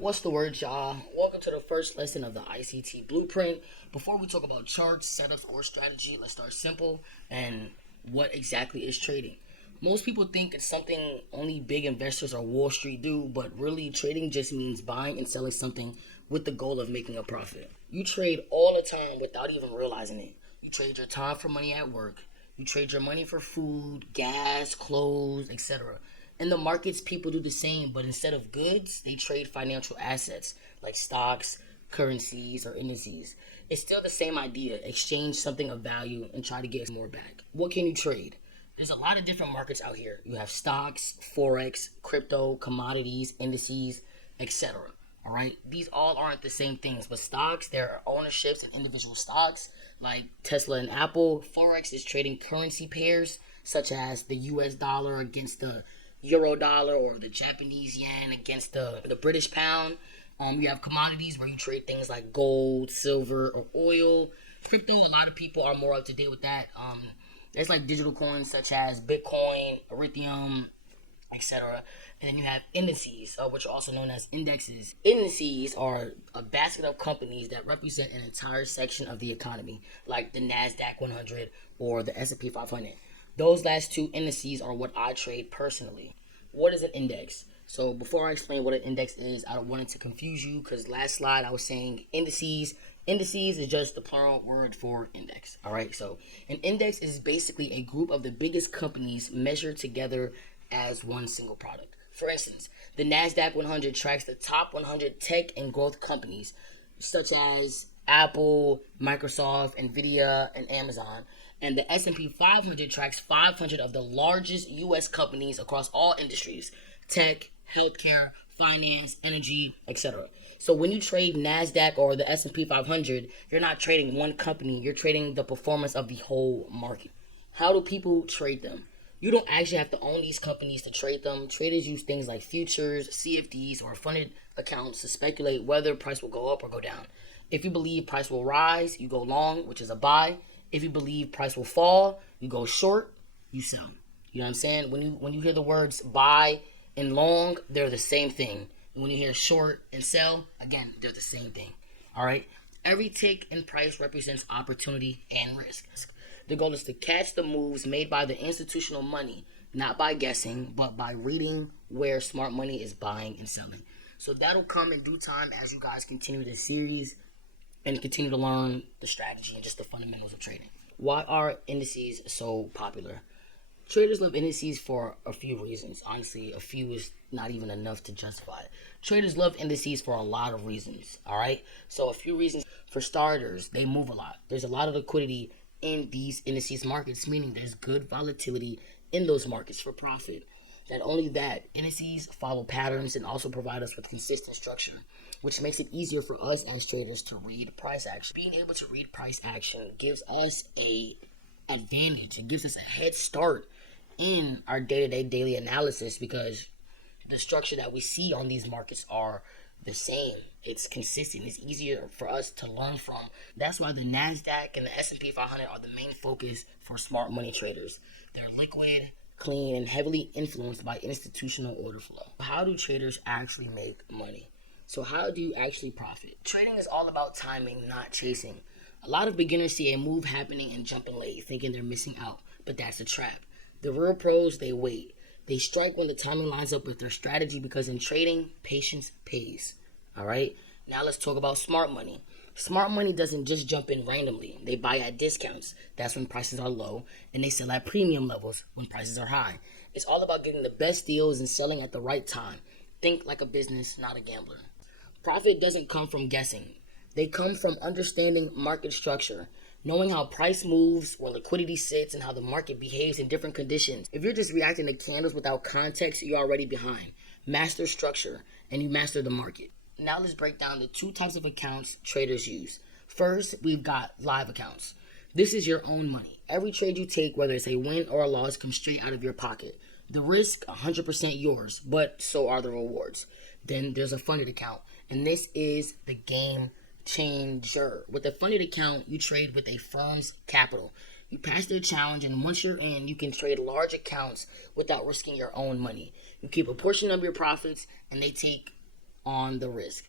What's the word, y'all? Welcome to the first lesson of the ICT blueprint. Before we talk about charts, setups, or strategy, let's start simple and what exactly is trading. Most people think it's something only big investors or Wall Street do, but really trading just means buying and selling something with the goal of making a profit. You trade all the time without even realizing it. You trade your time for money at work. You trade your money for food, gas, clothes, etc. In the markets, people do the same, but instead of goods, they trade financial assets like stocks, currencies, or indices. It's still the same idea. Exchange something of value and try to get more back. What can you trade? There's a lot of different markets out here. You have stocks, forex, crypto, commodities, indices, etc. All right, these all aren't the same things, but stocks, there are ownerships and individual stocks like Tesla and Apple. Forex is trading currency pairs such as the US dollar against the euro dollar or the Japanese yen against the British pound. You have commodities where you trade things like gold, silver, or oil. Crypto, a lot of people are more up to date with that. There's like digital coins such as Bitcoin, Ethereum, etc. And then you have indices, which are also known as indexes. Indices are a basket of companies that represent an entire section of the economy, like the NASDAQ 100 or the S&P 500. Those last two indices are what I trade personally. What is an index? So before I explain what an index is, I don't want it to confuse you because last slide I was saying indices. Indices is just the plural word for index. All right. So an index is basically a group of the biggest companies measured together as one single product. For instance, the NASDAQ 100 tracks the top 100 tech and growth companies such as Apple, Microsoft, Nvidia, and Amazon. And the S&P 500 tracks 500 of the largest U.S. companies across all industries: tech, healthcare, finance, energy, etc. So when you trade NASDAQ or the S&P 500, you're not trading one company, you're trading the performance of the whole market. How do people trade them? You don't actually have to own these companies to trade them. Traders use things like futures, CFDs, or funded accounts to speculate whether price will go up or go down. If you believe price will rise, you go long, which is a buy. If you believe price will fall, you go short, you sell. You know what I'm saying? When you hear the words buy and long, they're the same thing. And when you hear short and sell, again, they're the same thing. All right? Every tick in price represents opportunity and risk. The goal is to catch the moves made by the institutional money, not by guessing, but by reading where smart money is buying and selling. So that'll come in due time as you guys continue this series and continue to learn the strategy and just the fundamentals of trading. Why are indices so popular? Traders love indices for a few reasons. Honestly, a few is not even enough to justify it. Traders love indices for a lot of reasons, all right? So a few reasons. For starters, they move a lot. There's a lot of liquidity in these indices markets, meaning there's good volatility in those markets for profit. Not only that, indices follow patterns and also provide us with consistent structure, which makes it easier for us as traders to read price action. Being able to read price action gives us a advantage. It gives us a head start in our day-to-day daily analysis because the structure that we see on these markets are the same. It's consistent. It's easier for us to learn from. That's why the NASDAQ and the S&P 500 are the main focus for smart money traders. They're liquid, clean, and heavily influenced by institutional order flow. How do traders actually make money? So how do you actually profit? Trading is all about timing, not chasing. A lot of beginners see a move happening and jump in late, thinking they're missing out, but that's a trap. The real pros, they wait. They strike when the timing lines up with their strategy because in trading, patience pays. All right? Now let's talk about smart money. Smart money doesn't just jump in randomly. They buy at discounts. That's when prices are low, and they sell at premium levels when prices are high. It's all about getting the best deals and selling at the right time. Think like a business, not a gambler. Profit doesn't come from guessing. They come from understanding market structure, knowing how price moves, where liquidity sits, and how the market behaves in different conditions. If you're just reacting to candles without context, you're already behind. Master structure, and you master the market. Now let's break down the two types of accounts traders use. First, we've got live accounts. This is your own money. Every trade you take, whether it's a win or a loss, comes straight out of your pocket. The risk, 100% yours, but so are the rewards. Then there's a funded account, and this is the game changer. With a funded account, you trade with a firm's capital. You pass their challenge, and once you're in, you can trade large accounts without risking your own money. You keep a portion of your profits, and they take on the risk.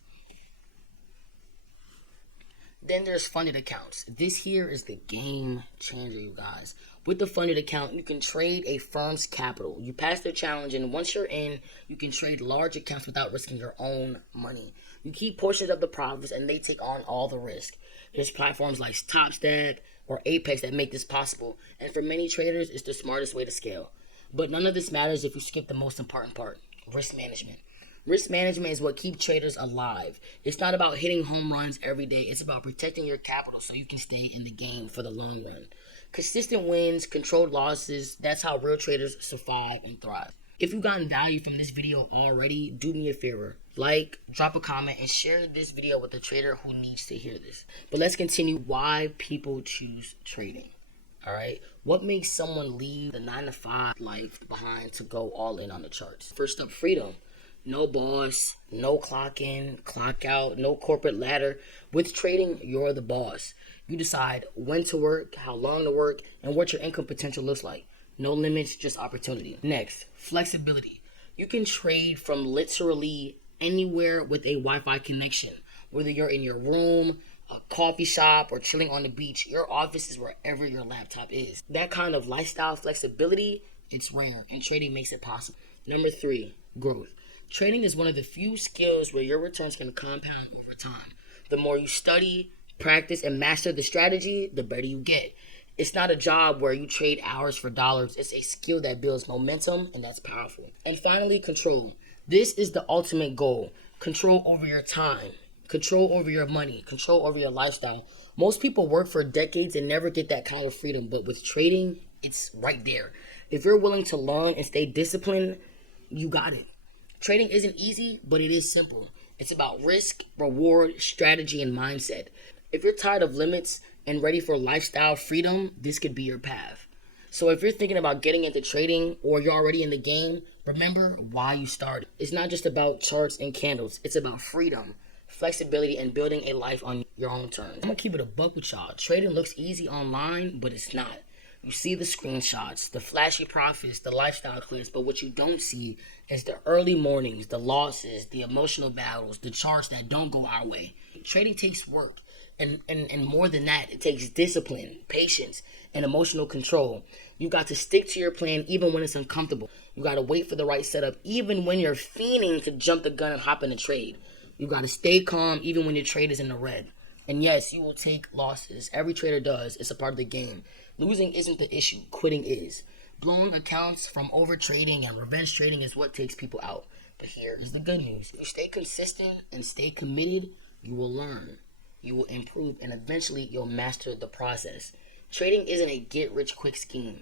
Then there's funded accounts. This here is the game changer, you guys. With the funded account, you can trade a firm's capital. You pass the challenge, and once you're in, you can trade large accounts without risking your own money. You keep portions of the profits, and they take on all the risk. There's platforms like TopStep or Apex that make this possible, and for many traders, it's the smartest way to scale. But none of this matters if you skip the most important part: risk management. Risk management is what keeps traders alive. It's not about hitting home runs every day. It's about protecting your capital so you can stay in the game for the long run. Consistent wins, controlled losses, that's how real traders survive and thrive. If you've gotten value from this video already, do me a favor. Like, drop a comment, and share this video with a trader who needs to hear this. But let's continue why people choose trading. Alright? What makes someone leave the 9-to-5 life behind to go all in on the charts? First up, freedom. No boss, no clock in, clock out, no corporate ladder. With trading, you're the boss. You decide when to work, how long to work, and what your income potential looks like. No limits, just opportunity. Next, flexibility. You can trade from literally anywhere with a Wi-Fi connection. Whether you're in your room, a coffee shop, or chilling on the beach, your office is wherever your laptop is. That kind of lifestyle flexibility, it's rare, and trading makes it possible. Number 3, growth. Trading is one of the few skills where your returns can compound over time. The more you study, practice, and master the strategy, the better you get. It's not a job where you trade hours for dollars. It's a skill that builds momentum, and that's powerful. And finally, control. This is the ultimate goal. Control over your time, control over your money, control over your lifestyle. Most people work for decades and never get that kind of freedom, but with trading, it's right there. If you're willing to learn and stay disciplined, you got it. Trading isn't easy, but it is simple. It's about risk, reward, strategy, and mindset. If you're tired of limits and ready for lifestyle freedom, this could be your path. So if you're thinking about getting into trading or you're already in the game, remember why you started. It's not just about charts and candles. It's about freedom, flexibility, and building a life on your own terms. I'm going to keep it a buck with y'all. Trading looks easy online, but it's not. You see the screenshots, the flashy profits, the lifestyle clips, but what you don't see is the early mornings, the losses, the emotional battles, the charts that don't go our way. Trading takes work, and more than that, it takes discipline, patience, and emotional control. You got to stick to your plan even when it's uncomfortable. You got to wait for the right setup even when you're fiending to jump the gun and hop in a trade. You got to stay calm even when your trade is in the red. And yes, you will take losses. Every trader does. It's a part of the game. Losing isn't the issue. Quitting is. Blown accounts from overtrading and revenge trading is what takes people out. But here is the good news. If you stay consistent and stay committed, you will learn. You will improve, and eventually you'll master the process. Trading isn't a get-rich-quick scheme.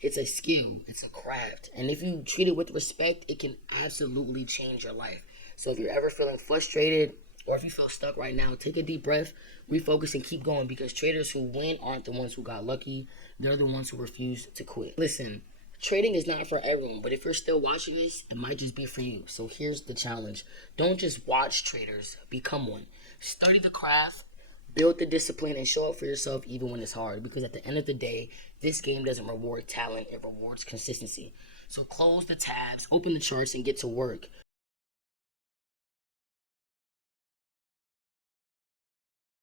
It's a skill. It's a craft. And if you treat it with respect, it can absolutely change your life. So if you're ever feeling frustrated, or if you feel stuck right now, take a deep breath, refocus, and keep going, because traders who win aren't the ones who got lucky. They're the ones who refuse to quit. Listen, trading is not for everyone, but if you're still watching this, it might just be for you. So here's the challenge. Don't just watch traders, become one. Study the craft, build the discipline, and show up for yourself even when it's hard, because at the end of the day, this game doesn't reward talent, it rewards consistency. So close the tabs, open the charts, and get to work.